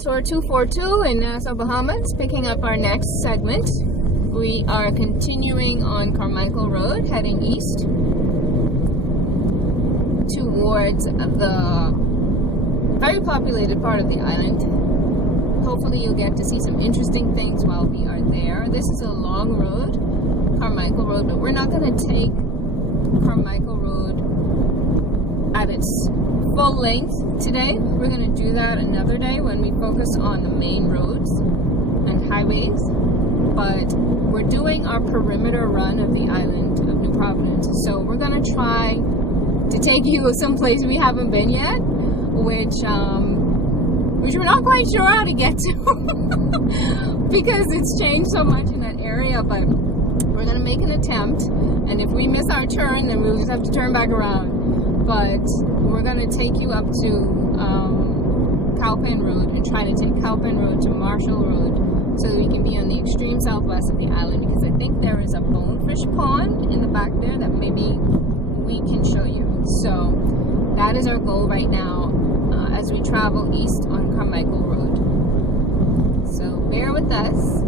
Tour 242 in Nassau, Bahamas, picking up our next segment. We are continuing on Carmichael Road, heading east towards the very populated part of the island. Hopefully you'll get to see some interesting things while we are there. This is a long road, Carmichael Road, but we're not going to take Carmichael Road at its full length today. We're going to do that another day when we focus on the main roads and highways. But we're doing our perimeter run of the island of New Providence. So we're going to try to take you someplace we haven't been yet, which we're not quite sure how to get to because it's changed so much in that area. But we're going to make an attempt, and if we miss our turn, then we'll just have to turn back around. But we're going to take you up to Cowpen Road and try to take Cowpen Road to Marshall Road so that we can be on the extreme southwest of the island, because I think there is a bonefish pond in the back there that maybe we can show you. So that is our goal right now as we travel east on Carmichael Road. So bear with us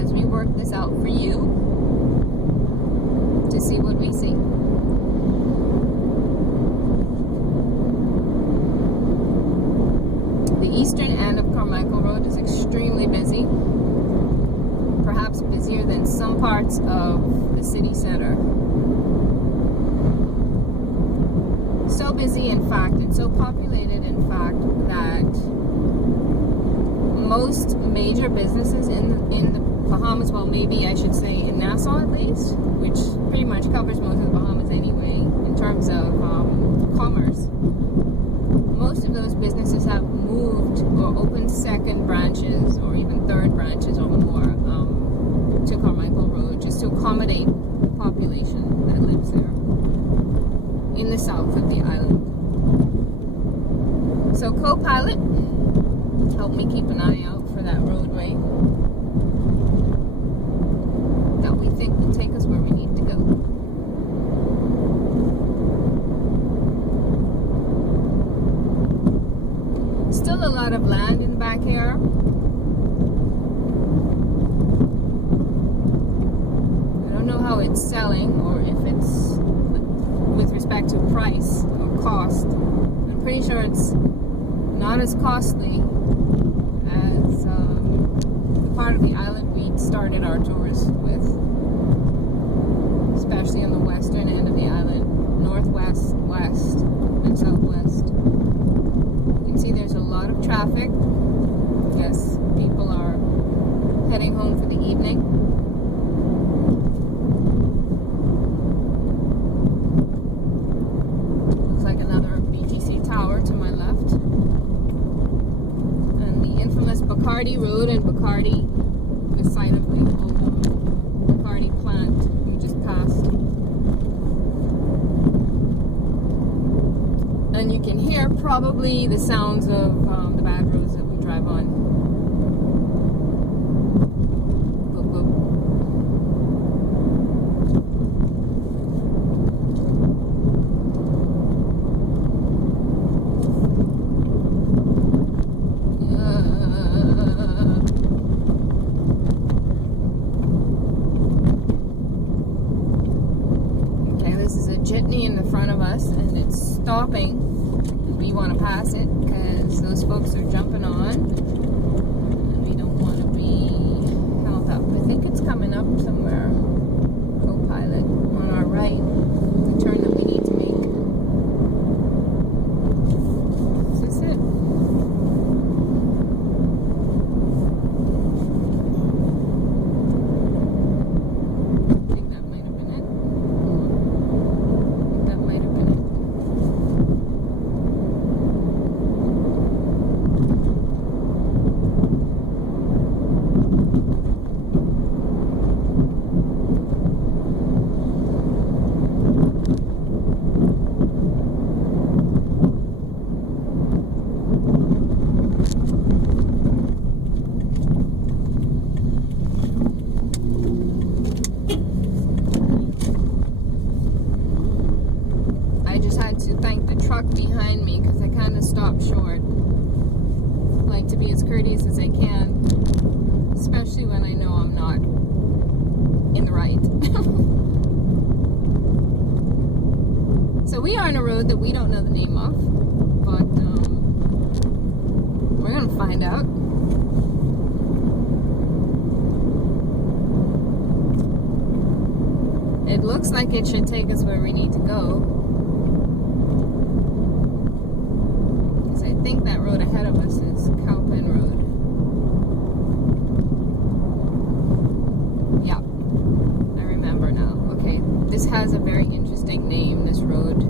as we work this out for you to see what we see. The eastern end of Carmichael Road is extremely busy, perhaps busier than some parts of the city center. So busy, in fact, and so populated, in fact, that most major businesses in the Bahamas, well, maybe I should say in Nassau at least, which pretty much covers most of the Bahamas anyway, in terms of commerce, most of those businesses have moved or opened second branches or even third branches or more to Carmichael Road just to accommodate the population that lives there in the south of the island. So co-pilot, help me keep an eye out for that roadway that we think will take us where we need to go. Still a lot of land in the back here. I don't know how it's selling or if it's with respect to price or cost. I'm pretty sure it's not as costly as the part of the island we started our tours with, especially on the western end of the island, northwest, west, and southwest. You can see there's a lot of traffic. I guess people are heading home for the evening. Looks like another BTC tower to my left. And the infamous Bacardi Road and Bacardi, the site of the old Bacardi plant we just passed. And you can hear probably the sounds of the bad roads that we drive on. Boop, boop. Okay, this is a jitney in the front of us, and it's stopping. We want to pass it because those folks are jumping on like to be as courteous as I can, especially when I know I'm not in the right. So we are on a road that we don't know the name of, but we're going to find out. It looks like it should take us where we need to go. Because I think that road ahead of us is Cowpen Road. Yeah, I remember now. Okay, this has a very interesting name, this road.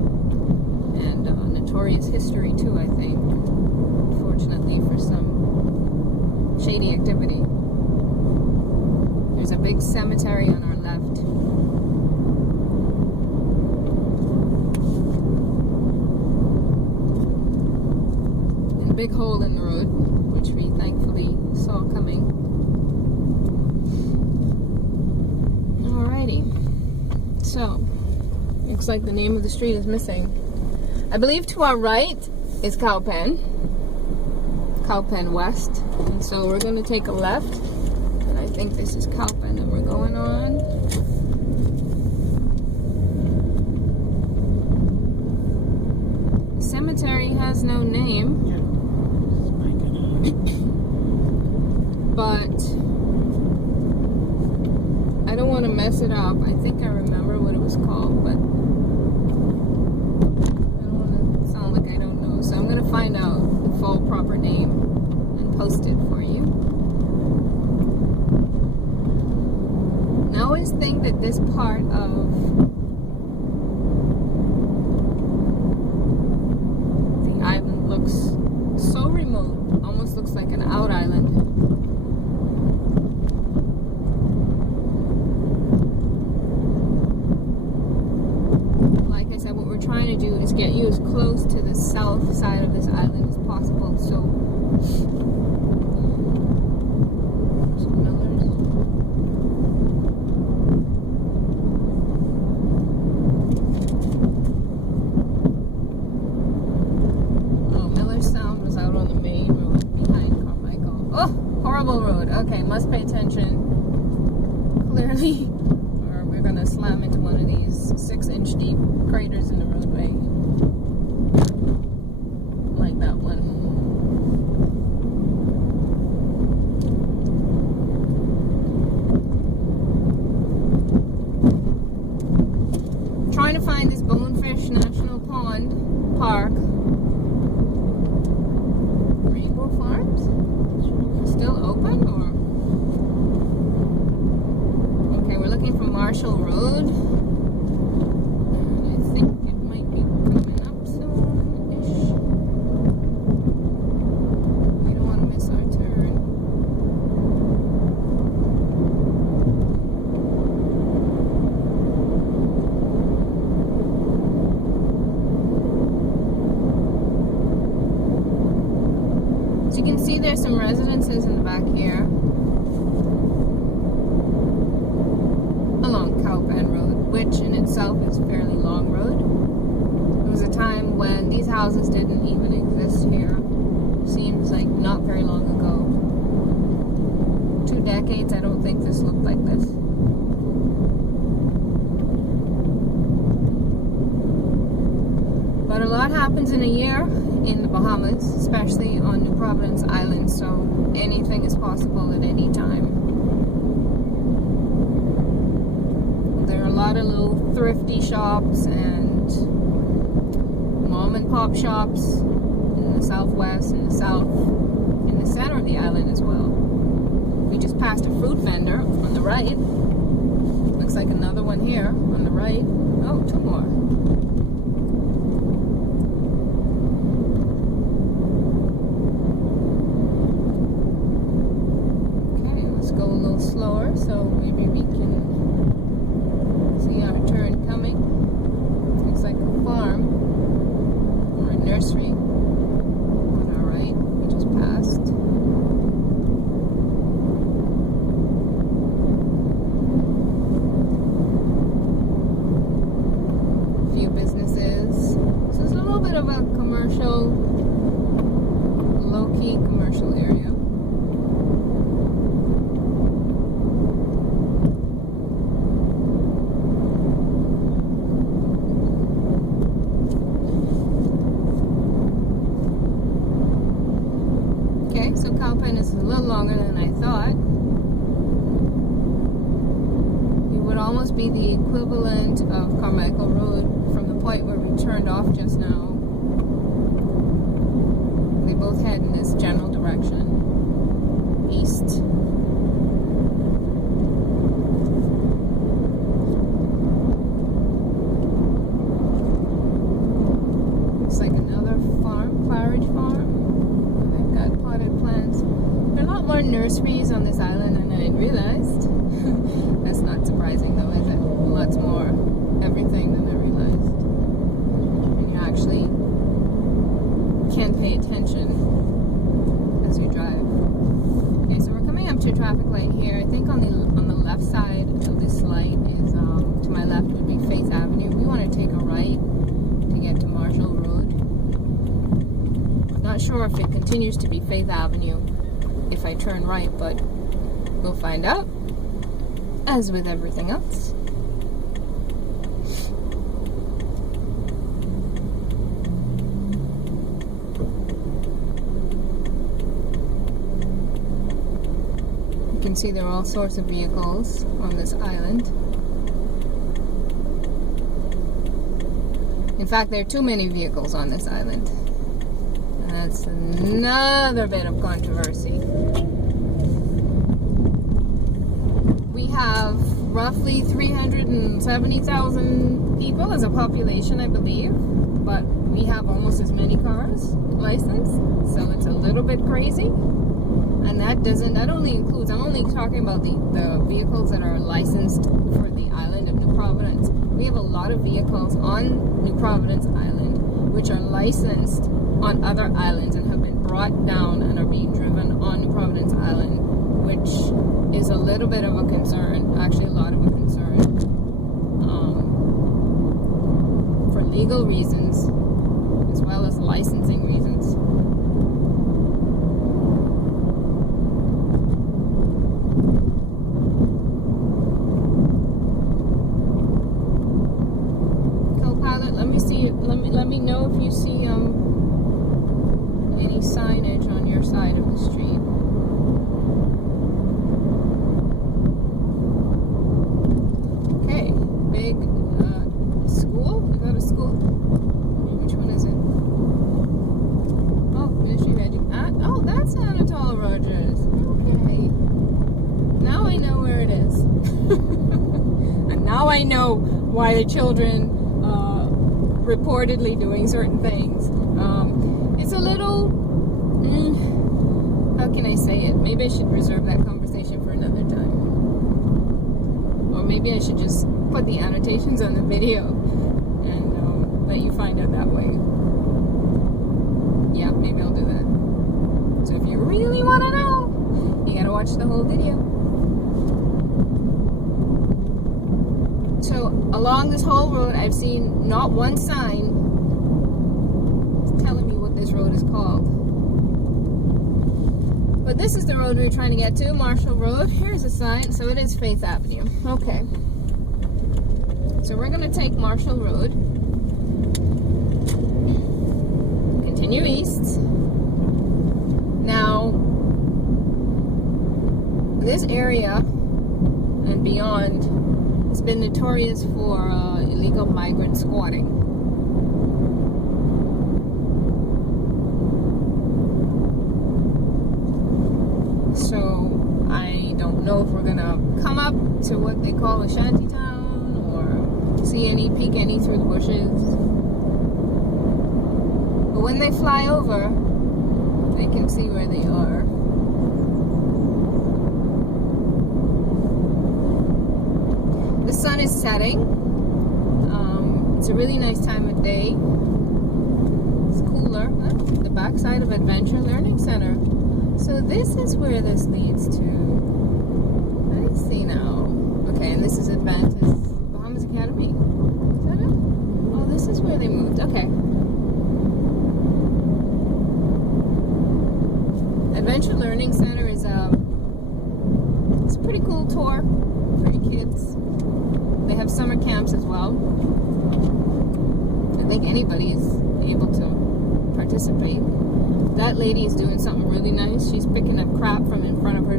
And notorious history too, I think. Unfortunately for some shady activity. There's a big cemetery on our left. Big hole in the road, which we thankfully saw coming. Alrighty. So, looks like the name of the street is missing. I believe to our right is Cowpen West. And so we're going to take a left. And I think this is Cowpen that we're going on. The cemetery has no name. But I don't want to mess it up. I think I remember what it was called, but I don't want to sound like I don't know. So I'm going to find out the full proper name and post it for you. And I always think that this part of the island looks so remote. Almost looks like an out island. Like I said, what we're trying to do is get you as close to the south side of this island as possible. So, Miller's Sound was out on the main road behind Carmichael. Oh, horrible road. Okay, must pay attention. Clearly, or we're gonna slam into one of these 6-inch deep craters in the roadway. Like that one. Trying to find this Bonefish National Park. Rainbow Farms? Still open or? Okay, we're looking for Marshall Road. I think it might be coming up soon-ish. We don't want to miss our turn. As you can see, there's some residences in the back here. Along Cowpen Road, which in itself is a fairly long road. There was a time when these houses didn't even exist here. Seems like not very long ago. 2 decades, I don't think this looked like this. But a lot happens in a year in the Bahamas, especially on New Providence Island, so anything is possible at any time. There are a lot of little thrifty shops and mom and pop shops in the southwest and the south, in the center of the island as well. We just passed a fruit vendor on the right. Looks like another one here on the right. Oh, 2 more. Go a little slower so maybe we can see our turn coming. Looks like a farm or a nursery on our right. We just passed. A few businesses. So it's a little bit of a commercial, low-key commercial commercial area. Okay, so Cowpen is a little longer than I thought. It would almost be the equivalent of Carmichael Road from the point where we turned off just now. They both head in this general direction, east. Looks like another farm, forage farm. They've got potted plants. There are a lot more nurseries on this island than I realized. That's not surprising though, is it? Lots more everything than I realized. And you actually can pay attention as you drive. Okay, so we're coming up to a traffic light here. I think on the left side of this light is to my left would be Faith Avenue. We want to take a right to get to Marshall Road. Not sure if it continues to be Faith Avenue if I turn right, but we'll find out, as with everything else. You can see there are all sorts of vehicles on this island. In fact, there are too many vehicles on this island. And that's another bit of controversy. We have roughly 370,000 people as a population, I believe, but we have almost as many cars licensed, so it's a little bit crazy. And that only includes, I'm only talking about the vehicles that are licensed for the island of New Providence. We have a lot of vehicles on New Providence Island which are licensed on other islands and have been brought down and are being driven on New Providence Island, which is a little bit of a concern, actually a lot of a concern, for legal reasons as well as licensing reasons. Co-pilot, let me know if you see any signage on your side of the street. Big school? Is that a school? Which one is it? Oh, Ministry of Education. Oh, that's Anatole Rogers. Okay. Now I know where it is. And now I know why the children reportedly doing certain things. It's a little... how can I say it? Maybe I should reserve that conversation for another time. Or maybe I should just put the annotations on the video and let you find out that way. Yeah, maybe I'll do that. So if you really want to know, you gotta watch the whole video. So along this whole road, I've seen not one sign telling me what this road is called. But this is the road we were trying to get to, Marshall Road. Here's a sign, so it is Faith Avenue. Okay. So we're going to take Marshall Road, continue east. Now, this area and beyond has been notorious for illegal migrant squatting. So I don't know if we're going to come up to what they call a shanty town, peek any through the bushes. But when they fly over, they can see where they are. The sun is setting. It's a really nice time of day. It's cooler. The backside of Adventure Learning Center. So this is where this leads to. I see now. Okay, and this is Bahamas Academy. Is that it? Oh, this is where they moved. Okay. Adventure Learning Center is it's a pretty cool tour for your kids. They have summer camps as well. I think anybody is able to participate. That lady is doing something really nice. She's picking up crap from in front of her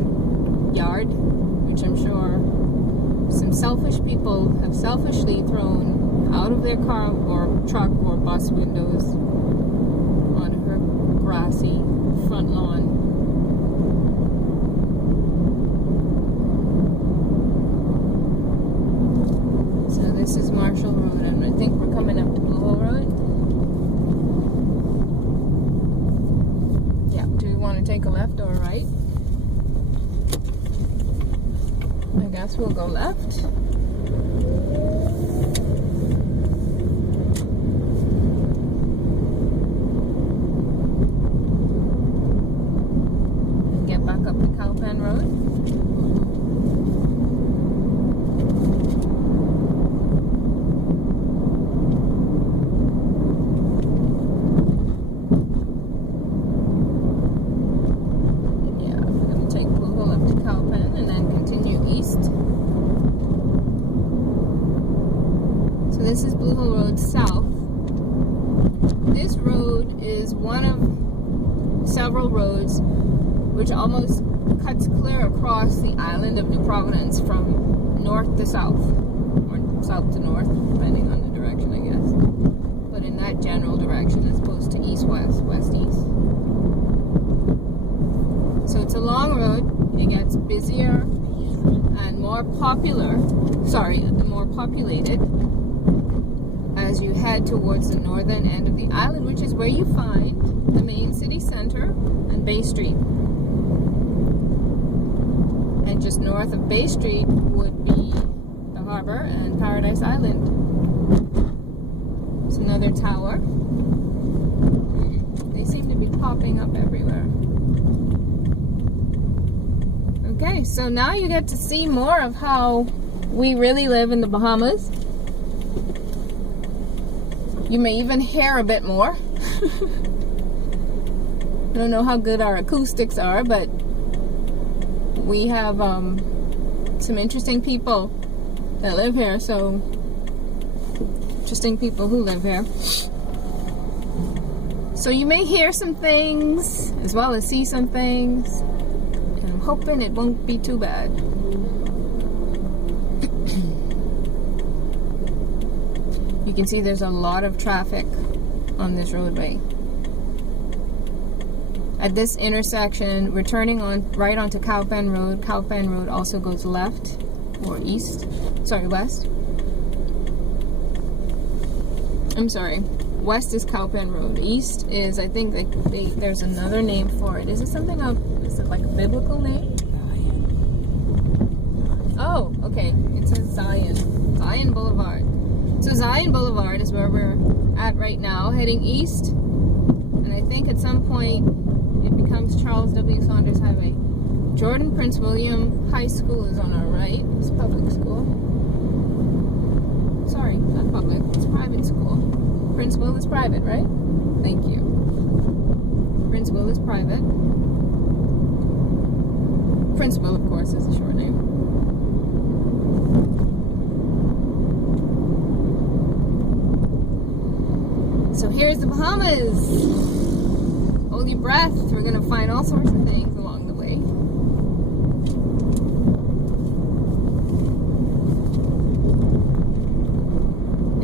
yard, which I'm sure some selfish people have selfishly thrown out of their car or truck or bus windows on her grassy front lawn. So this is Marshall Road, and I think we're coming up to Boulevard Road. Yeah, do we want to take a left or a right? I guess we'll go left. And get back up to Cowpen Road. This is Boulevard Road South. This road is one of several roads which almost cuts clear across the island of New Providence from north to south, or south to north, depending on the direction, I guess. But in that general direction as opposed to east-west, west-east. So it's a long road. It gets busier and more populated as you head towards the northern end of the island, which is where you find the main city center and Bay Street. And just north of Bay Street would be the harbor and Paradise Island. It's another tower. They seem to be popping up everywhere. Okay, so now you get to see more of how we really live in the Bahamas. You may even hear a bit more. I don't know how good our acoustics are, but we have some interesting people that live here, so interesting people who live here. So you may hear some things as well as see some things, and I'm hoping it won't be too bad. You can see there's a lot of traffic on this roadway. At this intersection, we're turning right onto Cowpen Road. Cowpen Road also goes left or west. I'm sorry. West is Cowpen Road. East is, I think, there's another name for it. Is it something else? Is it like a biblical name? Oh, okay. It says Zion. Zion Boulevard. So Zion Boulevard is where we're at right now, heading east. And I think at some point it becomes Charles W. Saunders Highway. Jordan Prince William High School is on our right. It's public school. Sorry, not public. It's private school. Princeville is private, right? Thank you. Princeville is private. Princeville, of course, is a short name. So here's the Bahamas. Hold your breath. We're going to find all sorts of things along the way.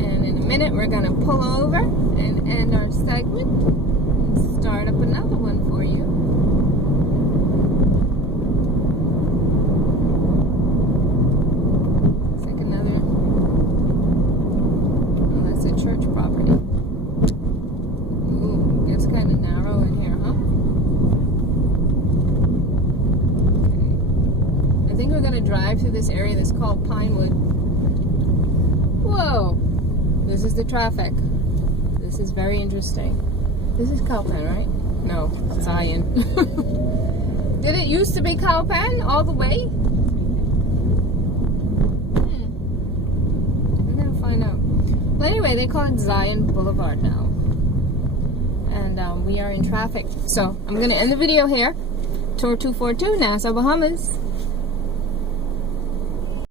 And in a minute, we're going to pull over and end our segment and start up another one for you. Looks like another... Oh, that's a church property. Ooh, it's kind of narrow in here, huh? Okay. I think we're going to drive through this area that's called Pinewood. Whoa! This is the traffic. This is very interesting. This is Cowpen, right? No, Zion. Did it used to be Cowpen all the way? We're gonna find out. Well, anyway, they call it Zion Boulevard now. And we are in traffic. So I'm gonna end the video here. Tour 242, Nassau, Bahamas.